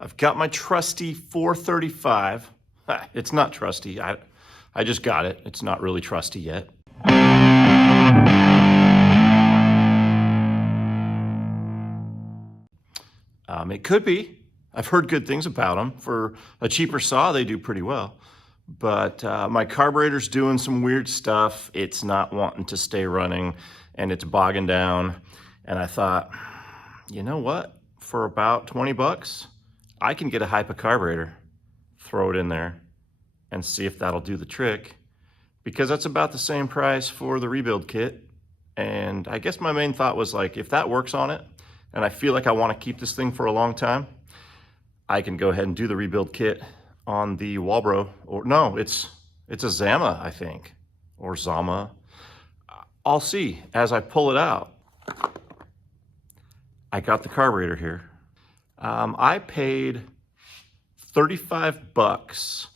I've got my trusty 435. It's not trusty. I just got it. It's not really trusty yet. It could be. I've heard good things about them. For a cheaper saw, they do pretty well. But my carburetor's doing some weird stuff. It's not wanting to stay running, and it's bogging down. And I thought, you know what? For about 20 bucks, I can get a HIPA carburetor, throw it in there, and see if that'll do the trick. Because that's about the same price for the rebuild kit. And I guess my main thought was like, if that works on it, and I feel like I want to keep this thing for a long time, I can go ahead and do the rebuild kit on the Walbro, or no, it's a Zama, I think, or Zama. I'll see as I pull it out. I got the carburetor here. I paid 35 bucks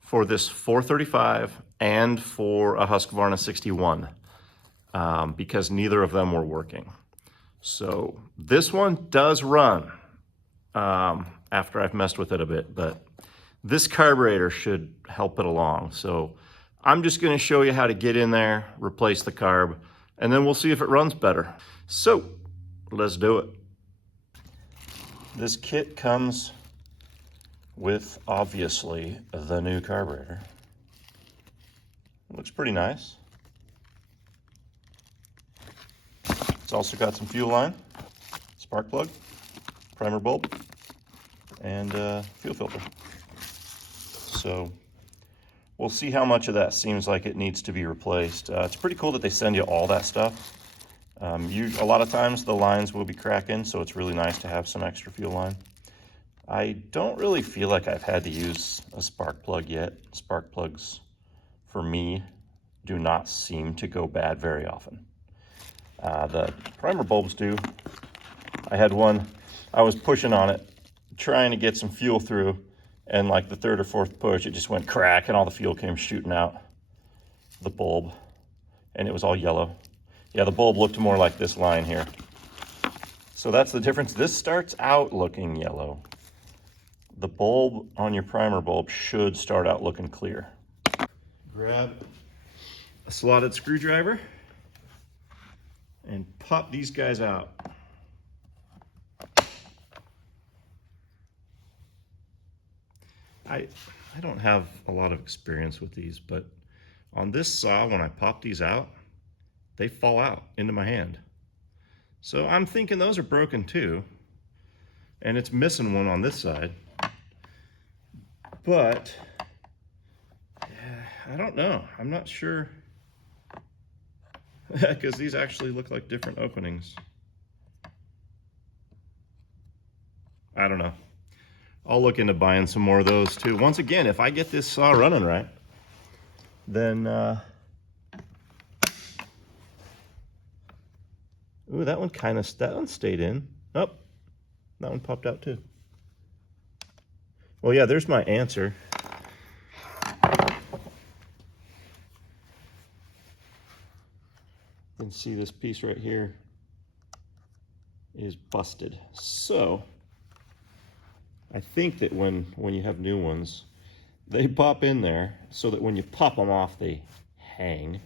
for this 435 and for a Husqvarna 61 because neither of them were working. So this one does run after I've messed with it a bit, but this carburetor should help it along. So I'm just gonna show you how to get in there, replace the carb, and then we'll see if it runs better. So let's do it. This kit comes with, obviously, the new carburetor. It looks pretty nice. It's also got some fuel line, spark plug, primer bulb, and fuel filter. So we'll see how much of that seems like it needs to be replaced. It's pretty cool that they send you all that stuff. A lot of times the lines will be cracking, so it's really nice to have some extra fuel line. I don't really feel like I've had to use a spark plug yet. Spark plugs, for me, do not seem to go bad very often. The primer bulbs do. I had one, I was pushing on it, trying to get some fuel through, and like the third or fourth push, it just went crack and all the fuel came shooting out the bulb, and it was all yellow. Yeah, the bulb looked more like this line here. So that's the difference. This starts out looking yellow. The bulb on your primer bulb should start out looking clear. Grab a slotted screwdriver and pop these guys out. I don't have a lot of experience with these, but on this saw, when I pop these out, they fall out into my hand. So I'm thinking those are broken too, and it's missing one on this side. But I don't know, I'm not sure, because these actually look like different openings. I don't know. I'll look into buying some more of those too. Once again, if I get this saw running right, then, ooh, that one stayed in. Oh, that one popped out too. Well, yeah, there's my answer. You can see this piece right here is busted. So I think that when you have new ones, they pop in there so that when you pop them off, they hang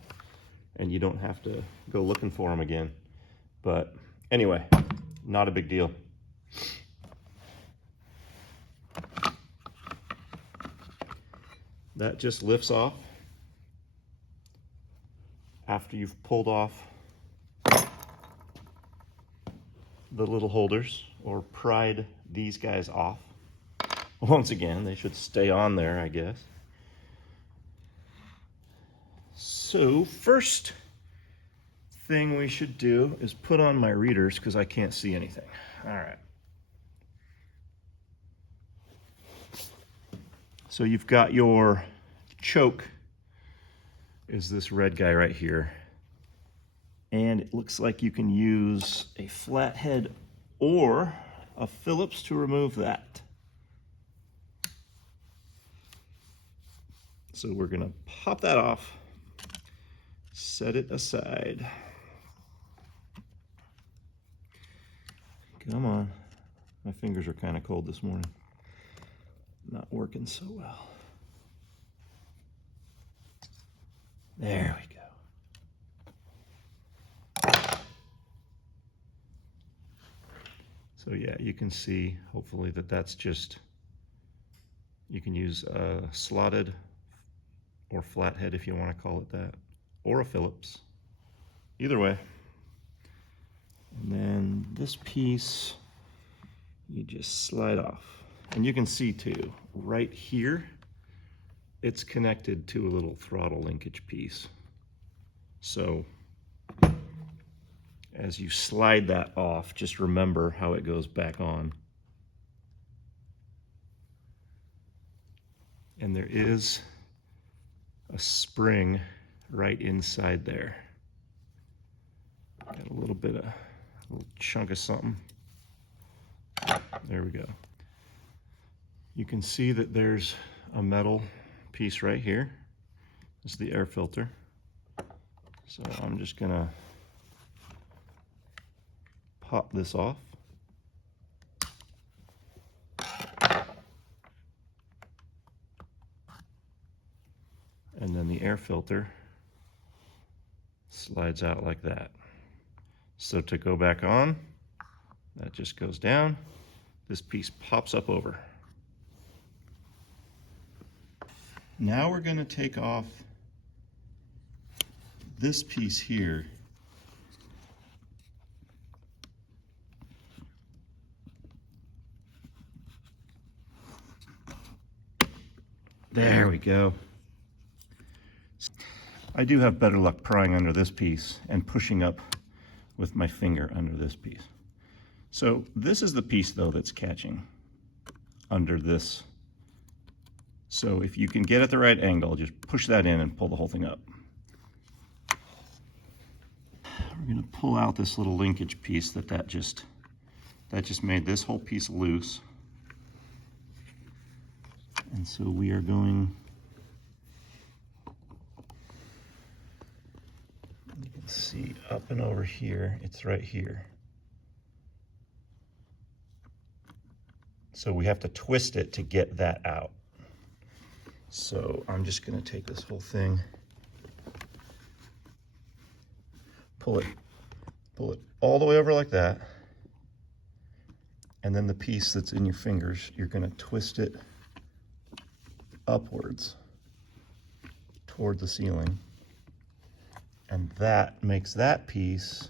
and you don't have to go looking for them again. But anyway, not a big deal. That just lifts off after you've pulled off the little holders or pried these guys off. Once again, they should stay on there, I guess. So first thing we should do is put on my readers because I can't see anything. All right. So you've got your choke is this red guy right here. And it looks like you can use a flathead or a Phillips to remove that. So we're gonna pop that off, set it aside. Come on, my fingers are kind of cold this morning. not working so well. There we go. So yeah, you can see hopefully that that's just, you can use a slotted or flathead if you want to call it that, or a Phillips, either way. And then this piece you just slide off, and you can see too right here it's connected to a little throttle linkage piece. So as you slide that off, just remember how it goes back on. And there is a spring right inside there. Got a little bit of, a little chunk of something. There we go. You can see that there's a metal piece right here. This is the air filter. So I'm just gonna pop this off. And then the air filter slides out like that. So to go back on, that just goes down. This piece pops up over. Now we're going to take off this piece here. There we go. I do have better luck prying under this piece and pushing up with my finger under this piece. So this is the piece though that's catching under this. So if you can get at the right angle, just push that in and pull the whole thing up. We're going to pull out this little linkage piece that just made this whole piece loose. And so we are going, you can see up and over here, it's right here. So we have to twist it to get that out. So I'm just going to take this whole thing, pull it all the way over like that, and then the piece that's in your fingers, you're going to twist it upwards toward the ceiling, and that makes that piece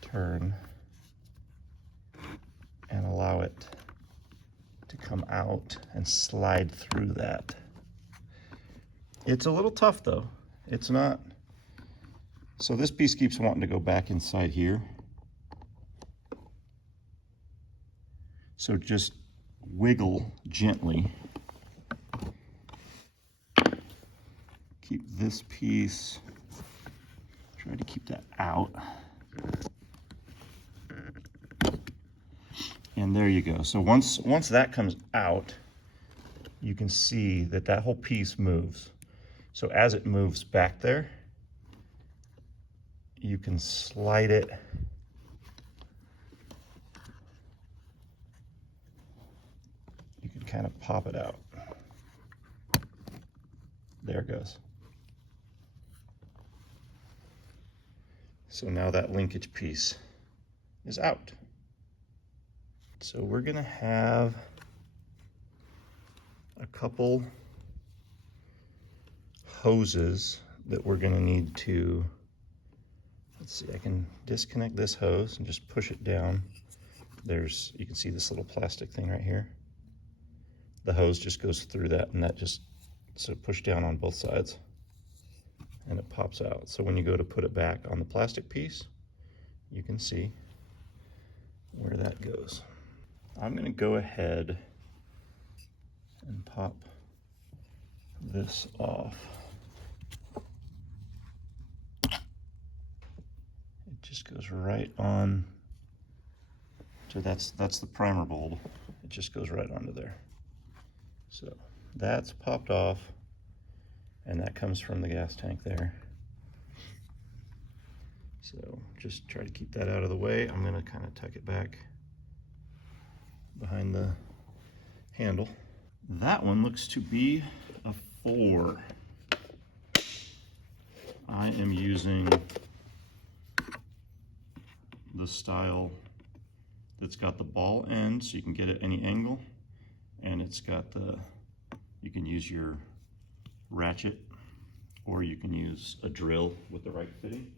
turn and allow it to come out and slide through that. It's a little tough though. It's not. So this piece keeps wanting to go back inside here. So just wiggle gently. Keep this piece, try to keep that out. And there you go. So once that comes out, you can see that that whole piece moves. So as it moves back there, you can slide it you can kind of pop it out. There it goes. So now that linkage piece is out. So we're gonna have a couple hoses that we're gonna need to, let's see, I can disconnect this hose and just push it down. There's, you can see this little plastic thing right here. The hose just goes through that, and that just, so push down on both sides and it pops out. So when you go to put it back on the plastic piece, you can see where that goes. I'm going to go ahead and pop this off. It just goes right on to, that's the primer bulb. It just goes right onto there. So that's popped off, and that comes from the gas tank there. So just try to keep that out of the way. I'm going to kind of tuck it back behind the handle. That one looks to be a 4. I am using the style that's got the ball end so you can get at any angle, and it's got you can use your ratchet or you can use a drill with the right fitting.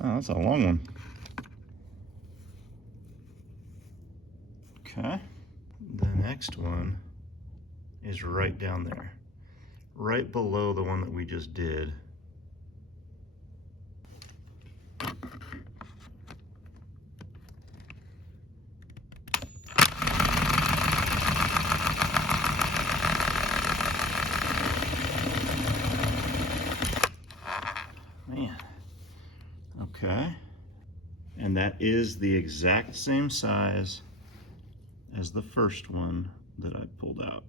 Oh, that's a long one. Okay. The next one is right down there, right below the one that we just did. Man. Okay. And that is the exact same size as the first one that I pulled out.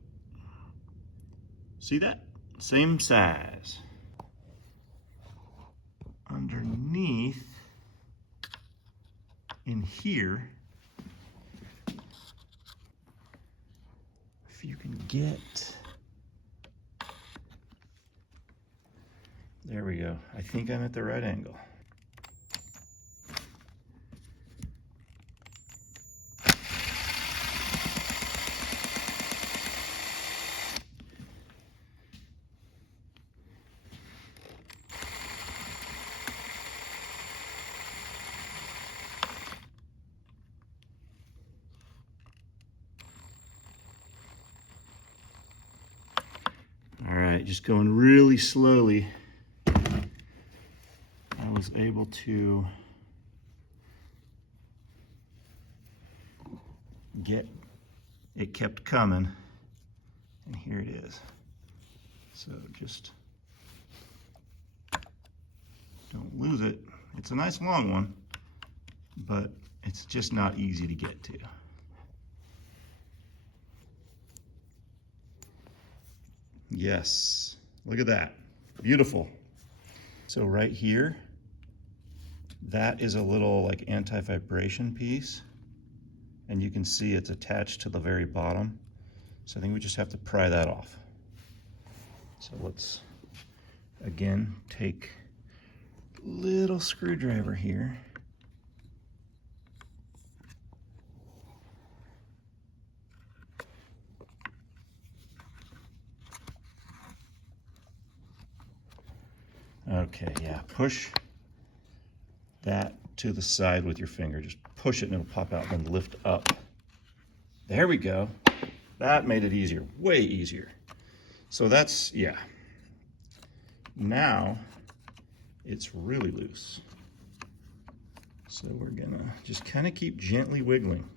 See that? Same size. Underneath in here, if you can get, there we go. I think I'm at the right angle. All right, just going really slowly. I was able to get, it kept coming, and here it is. So just don't lose it. It's a nice long one, but it's just not easy to get to. Yes, look at that, beautiful. So right here, that is a little like anti-vibration piece, and you can see it's attached to the very bottom. So I think we just have to pry that off. So let's, again, take a little screwdriver here. Okay, yeah, push that to the side with your finger. Just push it and it'll pop out and then lift up. There we go. That made it easier, way easier. So that's, yeah. Now it's really loose. So we're gonna just kind of keep gently wiggling,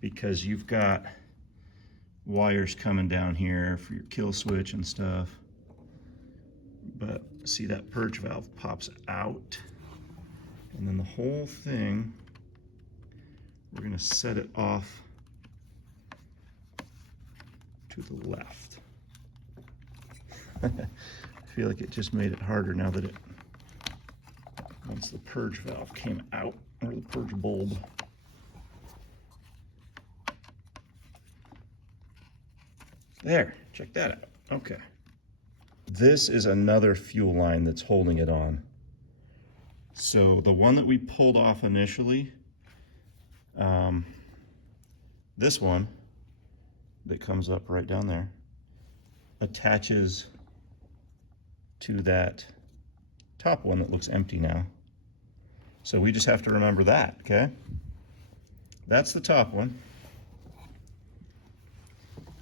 because you've got wires coming down here for your kill switch and stuff. But see, that purge valve pops out, and then the whole thing, we're gonna set it off to the left. I feel like it just made it harder now that once the purge valve came out, or the purge bulb. There, check that out. Okay. This is another fuel line that's holding it on. So the one that we pulled off initially, this one that comes up right down there attaches to that top one that looks empty now. So we just have to remember that, okay? That's the top one.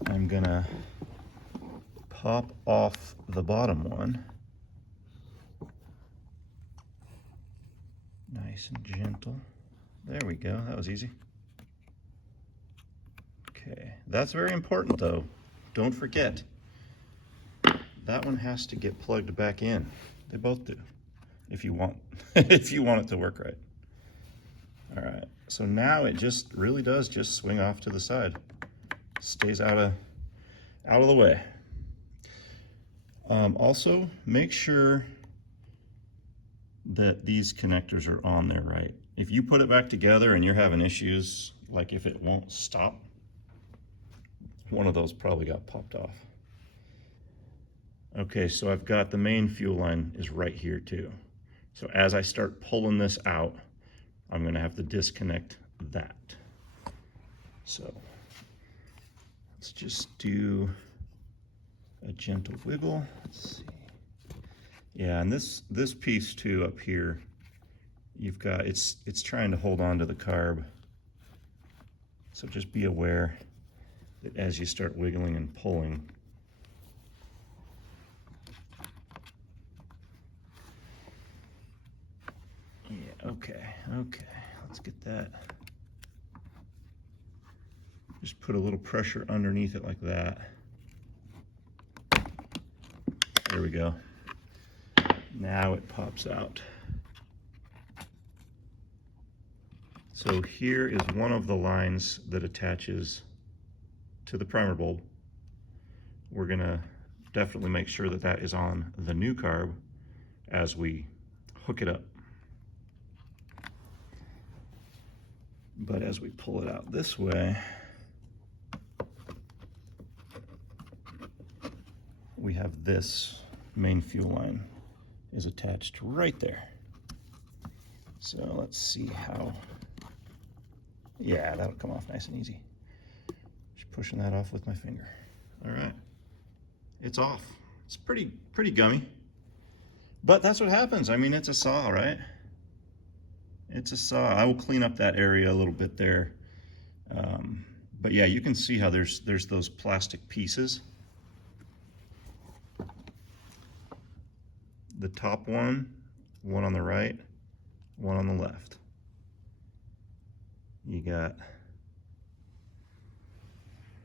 I'm gonna pop off the bottom one. Nice and gentle. There we go, that was easy. Okay, that's very important though. Don't forget, that one has to get plugged back in. They both do, if you want, if you want it to work right. All right, so now it just really does just swing off to the side. stays out of the way. Also, make sure that these connectors are on there right. If you put it back together and you're having issues, like if it won't stop, one of those probably got popped off. Okay, so I've got the main fuel line is right here too. So as I start pulling this out, I'm gonna have to disconnect that. So let's just do a gentle wiggle. Let's see. Yeah, and this piece too up here, you've got, it's trying to hold on to the carb. So just be aware that as you start wiggling and pulling, yeah, okay, let's get that. Just put a little pressure underneath it like that. There we go. Now it pops out. So here is one of the lines that attaches to the primer bulb. We're gonna definitely make sure that that is on the new carb as we hook it up. But as we pull it out this way, we have this main fuel line is attached right there. So let's see how, yeah, that'll come off nice and easy. Just pushing that off with my finger. All right, it's off. It's pretty gummy, but that's what happens. I mean, it's a saw, right? It's a saw. I will clean up that area a little bit there. But yeah, you can see how there's those plastic pieces. The top one on the right, one on the left. You got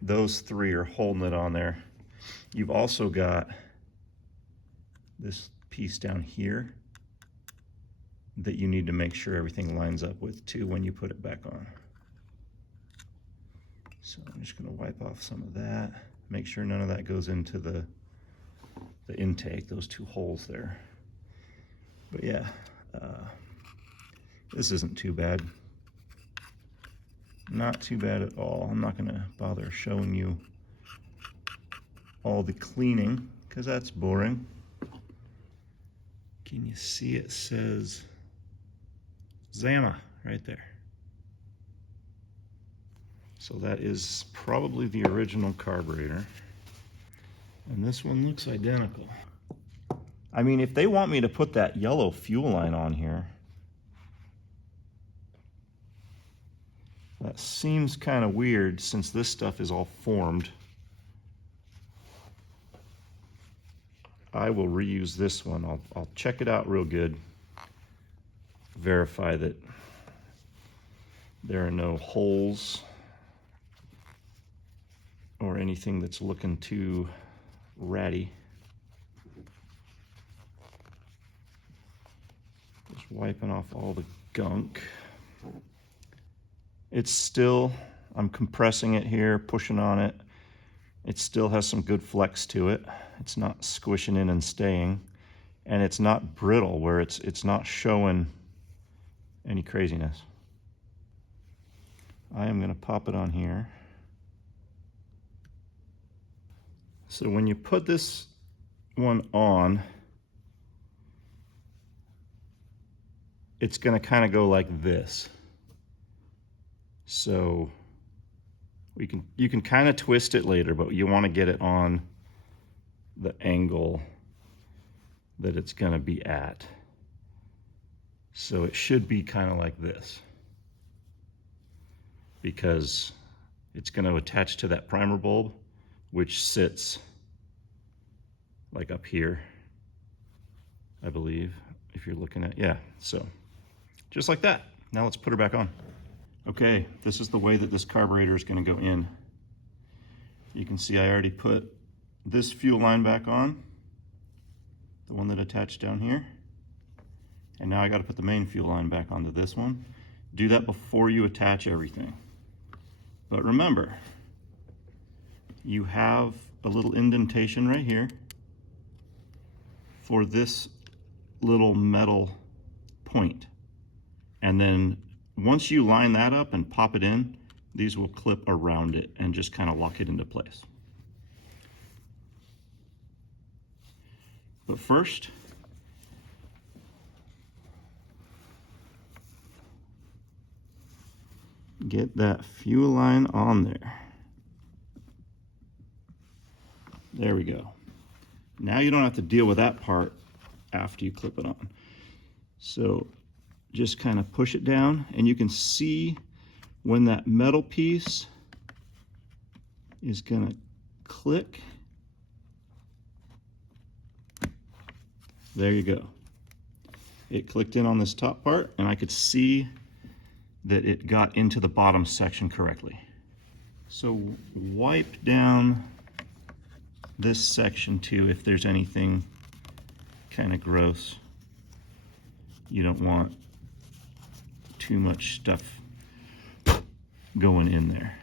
those three are holding it on there. You've also got this piece down here that you need to make sure everything lines up with too when you put it back on. So I'm just gonna wipe off some of that. Make sure none of that goes into the intake, those two holes there. But yeah, this isn't too bad. Not too bad at all. I'm not gonna bother showing you all the cleaning because that's boring. Can you see it says Zama right there? So that is probably the original carburetor. And this one looks identical. I mean, if they want me to put that yellow fuel line on here, that seems kind of weird since this stuff is all formed. I will reuse this one. I'll check it out real good. Verify that there are no holes or anything that's looking too ratty. Just wiping off all the gunk. It's still, I'm compressing it here, pushing on it. It still has some good flex to it. It's not squishing in and staying. And it's not brittle where it's not showing any craziness. I am gonna pop it on here. So when you put this one on, it's gonna kind of go like this. So you can kind of twist it later, but you want to get it on the angle that it's going to be at. So it should be kind of like this, because it's going to attach to that primer bulb, which sits like up here, I believe, if you're looking at, yeah, so just like that. Now let's put her back on. Okay, this is the way that this carburetor is going to go in. You can see I already put this fuel line back on, the one that attached down here. And now I got to put the main fuel line back onto this one. Do that before you attach everything. But remember, you have a little indentation right here for this little metal point. And then once you line that up and pop it in, these will clip around it and just kind of lock it into place. But first, get that fuel line on there. There we go. Now you don't have to deal with that part after you clip it on. So just kind of push it down, and you can see when that metal piece is gonna click. There you go. It clicked in on this top part, and I could see that it got into the bottom section correctly. So wipe down this section too if there's anything kind of gross. You don't want too much stuff going in there,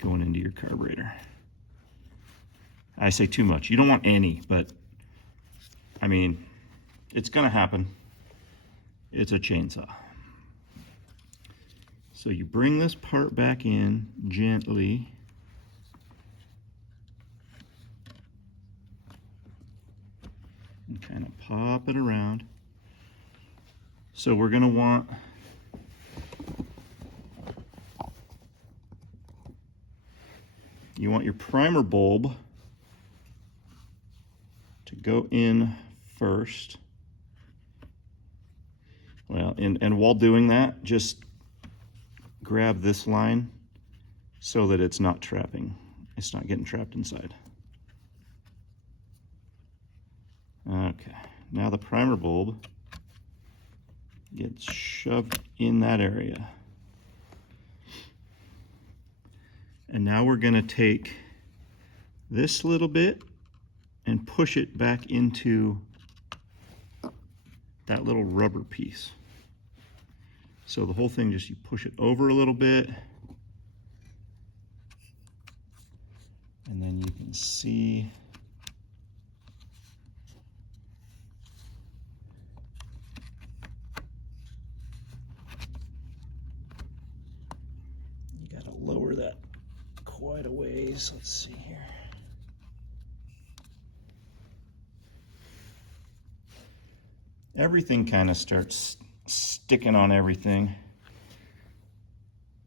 going into your carburetor. I say too much. You don't want any, but I mean, it's gonna happen. It's a chainsaw. So you bring this part back in gently. And kind of pop it around. So we're gonna want your primer bulb to go in first. Well, and while doing that, just grab this line so that it's not trapping. It's not getting trapped inside. Okay, now the primer bulb gets shoved in that area. And now we're gonna take this little bit and push it back into that little rubber piece. So the whole thing, just you push it over a little bit, and then you can see you gotta lower that quite a ways. Let's see here. Everything kind of starts sticking on everything.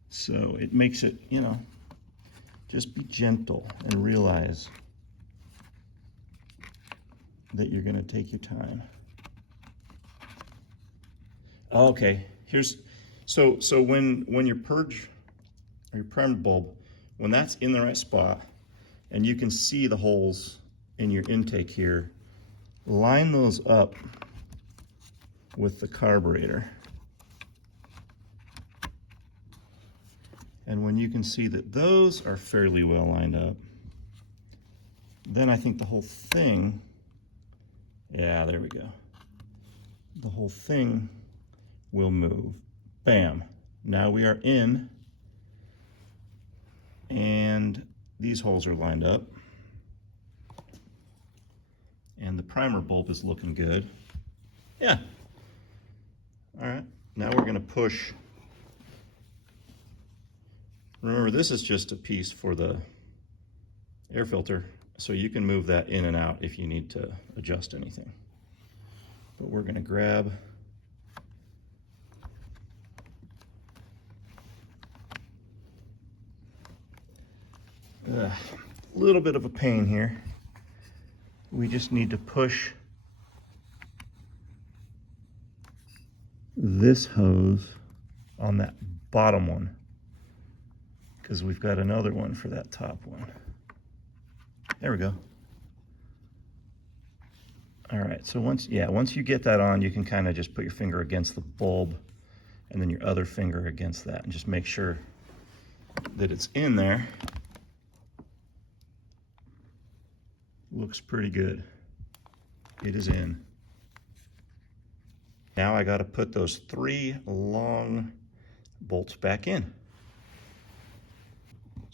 So it makes it, you know, just be gentle and realize that you're gonna take your time. Okay, here's, so when your purge or your primer bulb, when that's in the right spot and you can see the holes in your intake here, line those up with the carburetor. And when you can see that those are fairly well lined up, then I think the whole thing, yeah, there we go. The whole thing will move. Bam. Now we are in, and these holes are lined up. And the primer bulb is looking good. Yeah. All right, now we're gonna push. Remember, this is just a piece for the air filter, so you can move that in and out if you need to adjust anything. But we're gonna grab a little bit of a pain here. We just need to push this hose on that bottom one, because we've got another one for that top one. There we go. All right, so once you get that on, you can kind of just put your finger against the bulb and then your other finger against that and just make sure that it's in there. Looks pretty good. It is in. Now I got to put those 3 long bolts back in.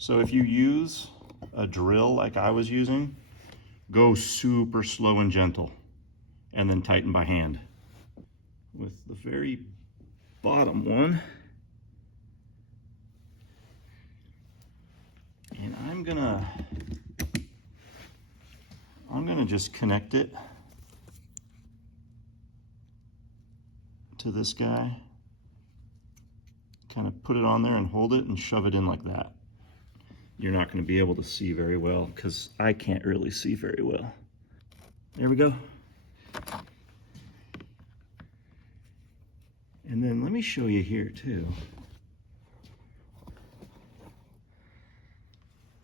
So if you use a drill like I was using, go super slow and gentle, and then tighten by hand. With the very bottom one, and I'm gonna just connect it to this guy, kind of put it on there and hold it and shove it in like that. You're not going to be able to see very well because I can't really see very well. There we go. And then let me show you here too.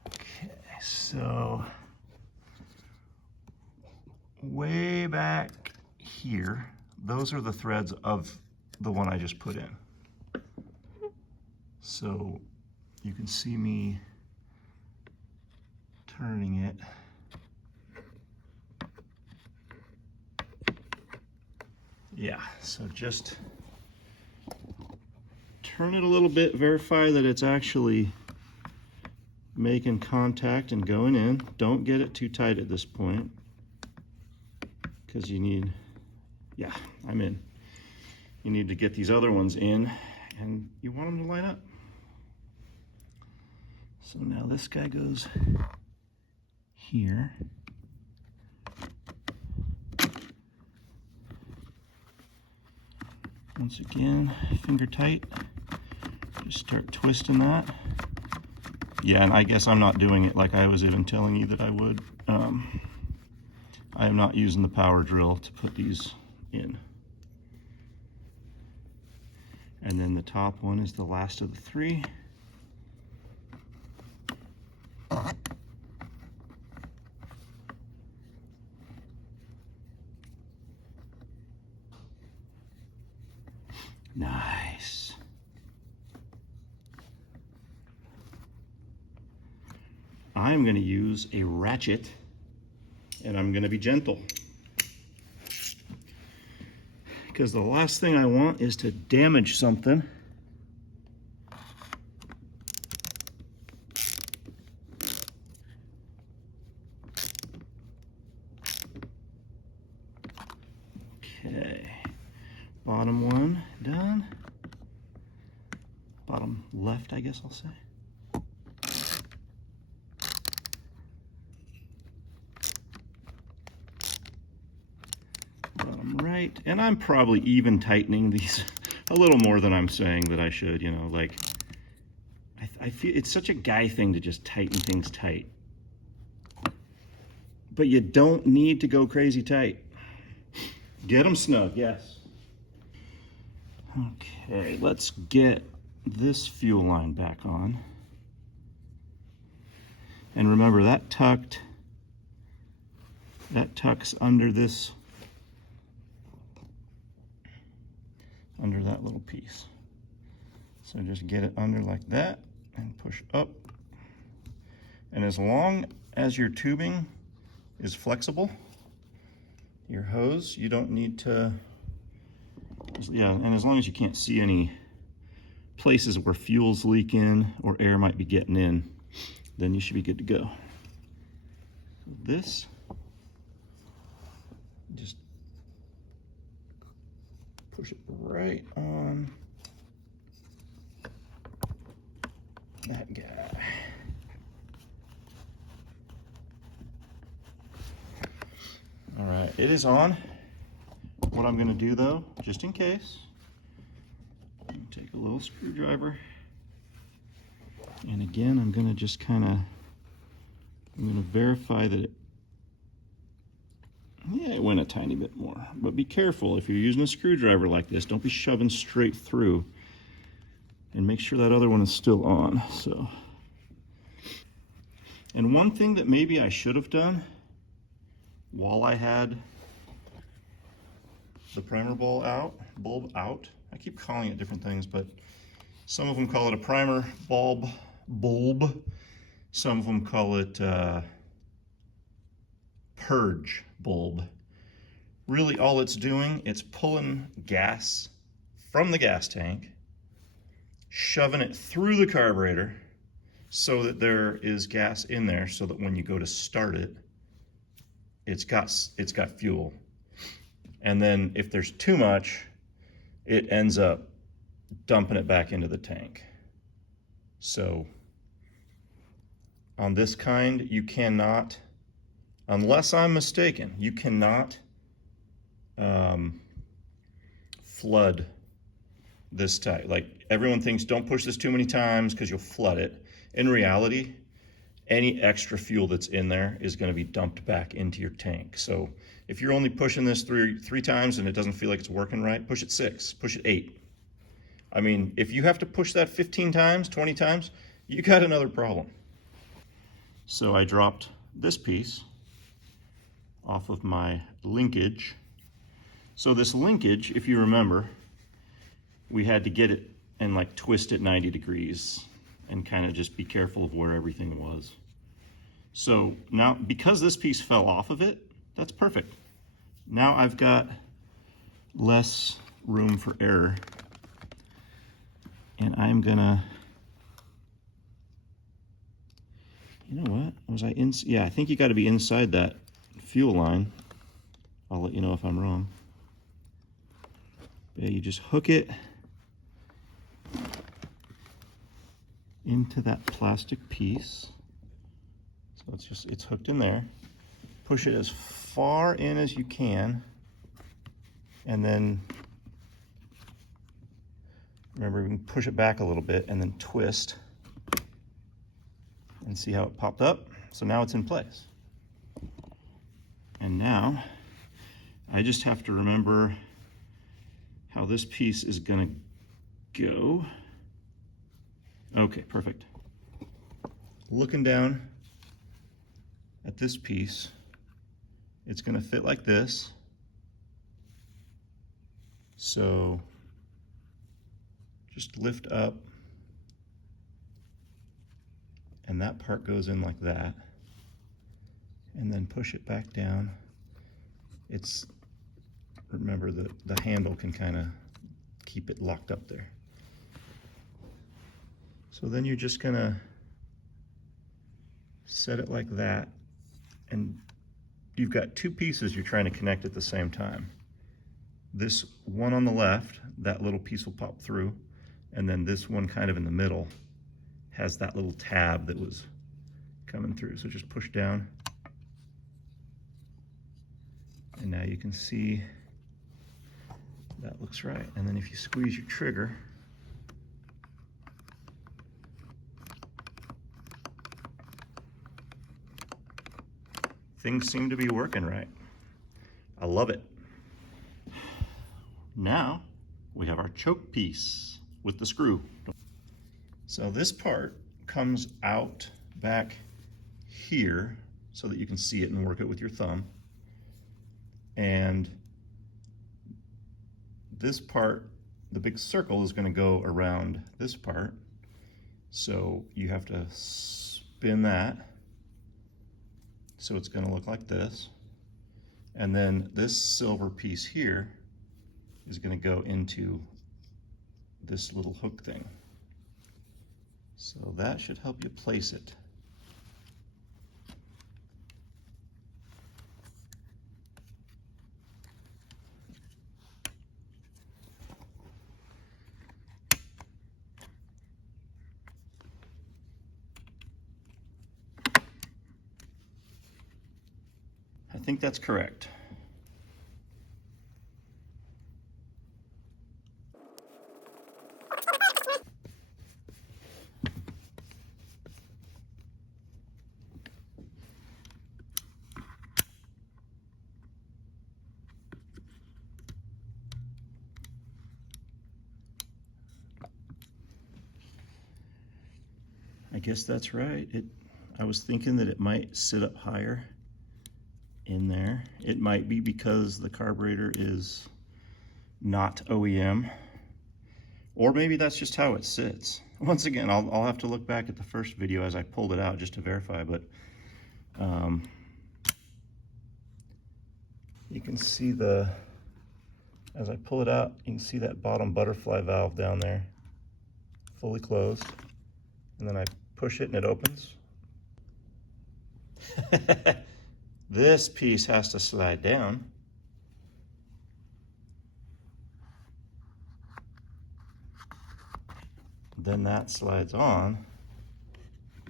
Okay, so way back here, those are the threads of the one I just put in. So you can see me turning it. Yeah, so just turn it a little bit, verify that it's actually making contact and going in. Don't get it too tight at this point, because you need, yeah, I'm in. You need to get these other ones in, and you want them to line up. So now this guy goes here. Once again, finger tight. Just start twisting that. Yeah, and I guess I'm not doing it like I was even telling you that I would. I am not using the power drill to put these in. And then the top one is the last of the three. Nice. I'm going to use a ratchet, and I'm going to be gentle, because the last thing I want is to damage something. Okay, bottom one done. Bottom left, I guess I'll say. Bottom right, and I'm probably even tightening these a little more than I'm saying that I should, you know, like, I feel it's such a guy thing to just tighten things tight. But you don't need to go crazy tight. Get them snug, yes. Okay, let's get this fuel line back on. And remember, that tucks under this, under that little piece. So just get it under like that and push up. And as long as your tubing is flexible, your hose, you don't need to, yeah, and as long as you can't see any places where fuel's leaking or air might be getting in, then you should be good to go. This, just push it right on that guy. All right, it is on. What I'm gonna do though, just in case, take a little screwdriver, and again, I'm gonna just I'm gonna verify that it went a tiny bit more, but be careful if you're using a screwdriver like this. Don't be shoving straight through, and make sure that other one is still on. So, and one thing that maybe I should have done while I had the primer bulb out, I keep calling it different things, but some of them call it a primer bulb. Some of them call it purge bulb. Really, all it's doing, it's pulling gas from the gas tank, shoving it through the carburetor, so that there is gas in there, so that when you go to start it, it's got fuel. And then if there's too much, it ends up dumping it back into the tank. So on this kind, you cannot, unless I'm mistaken, you cannot flood this type. Like, everyone thinks don't push this too many times because you'll flood it. In reality, any extra fuel that's in there is going to be dumped back into your tank. So if you're only pushing this three times and it doesn't feel like it's working right, push it 6, push it 8. I mean, if you have to push that 15 times, 20 times, you got another problem. So I dropped this piece off of my linkage. So this linkage, if you remember, we had to get it and like twist it 90 degrees and kind of just be careful of where everything was. So now, because this piece fell off of it, that's perfect. Now I've got less room for error. And I'm gonna, you know what, was I in? Yeah, I think you gotta be inside that fuel line. I'll let you know if I'm wrong. Yeah, you just hook it into that plastic piece. So it's hooked in there. Push it as far in as you can, and then remember, we can push it back a little bit and then twist and see how it popped up. So now it's in place. And now I just have to remember how this piece is gonna go. Okay, perfect. Looking down at this piece, it's gonna fit like this. So just lift up, and that part goes in like that, and then push it back down. Remember the handle can kind of keep it locked up there. So then you're just gonna set it like that, and you've got two pieces you're trying to connect at the same time. This one on the left, that little piece will pop through, and then this one kind of in the middle has that little tab that was coming through. So just push down, and now you can see that looks right. And then if you squeeze your trigger, things seem to be working right. I love it. Now we have our choke piece with the screw. So this part comes out back here so that you can see it and work it with your thumb. And this part, the big circle, is going to go around this part. So you have to spin that. So it's going to look like this. And then this silver piece here is going to go into this little hook thing. So that should help you place it. I think that's correct. I guess that's right. I was thinking that it might sit up higher in there. It might be because the carburetor is not OEM, or maybe that's just how it sits. Once again, I'll have to look back at the first video as I pulled it out just to verify, but you can see as I pull it out, you can see that bottom butterfly valve down there, fully closed. And then I push it and it opens. This piece has to slide down. Then that slides on.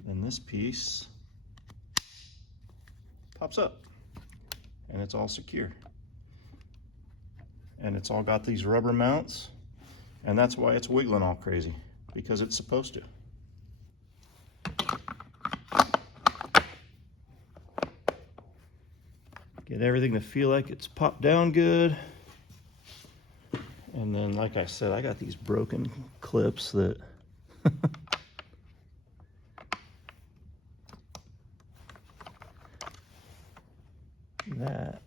Then this piece pops up and it's all secure. And it's all got these rubber mounts, and that's why it's wiggling all crazy, because it's supposed to. Get everything to feel like it's popped down good. And then, like I said, I got these broken clips that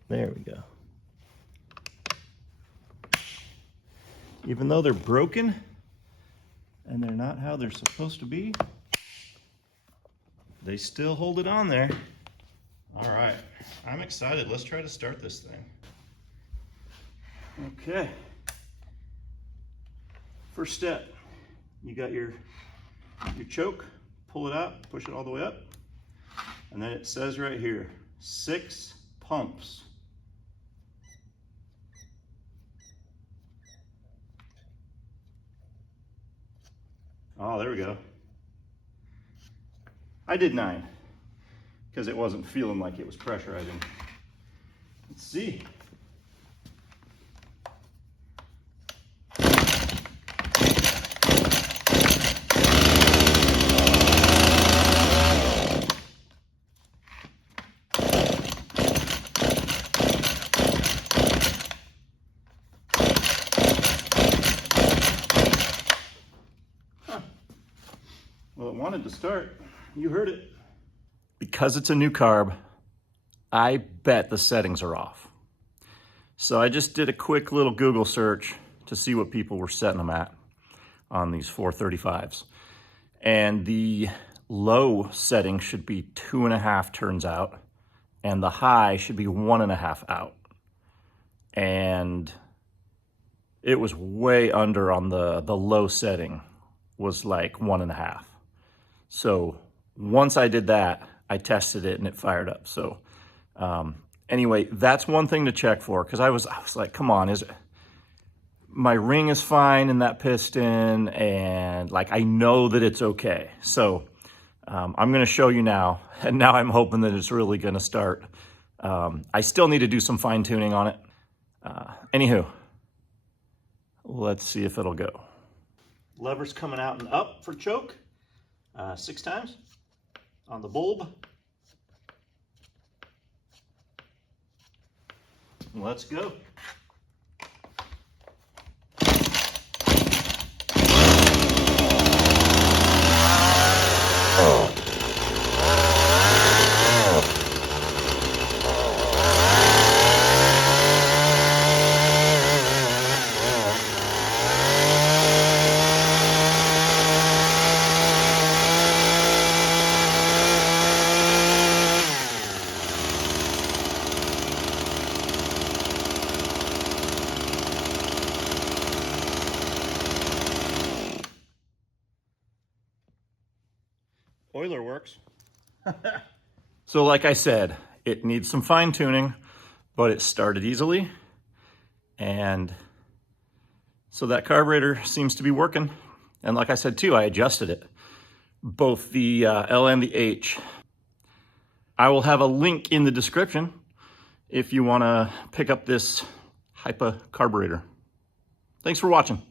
there we go. Even though they're broken and they're not how they're supposed to be, they still hold it on there. All right, I'm excited. Let's try to start this thing. Okay. First step, you got your choke, pull it out, push it all the way up. And then it says right here, 6 pumps. Oh, there we go. I did 9 because it wasn't feeling like it was pressurizing. Let's see. Well, it wanted to start. You heard it. Because it's a new carb, I bet the settings are off. So I just did a quick little Google search to see what people were setting them at on these 435s. And the low setting should be 2.5 turns out, and the high should be 1.5 out. And it was way under on the low setting, was like 1.5. So once I did that, I tested it and it fired up. So anyway, that's one thing to check for, because I was like, come on, my ring is fine in that piston, and like I know that it's okay. So I'm going to show you now, and now I'm hoping that it's really going to start. I still need to do some fine tuning on it. Anywho, let's see if it'll go. Lever's coming out and up for choke 6 times on the bulb. Let's go. Oiler works. So like I said, it needs some fine tuning, but it started easily. And so that carburetor seems to be working. And like I said too, I adjusted it, both the L and the H. I will have a link in the description if you want to pick up this HIPA carburetor. Thanks for watching.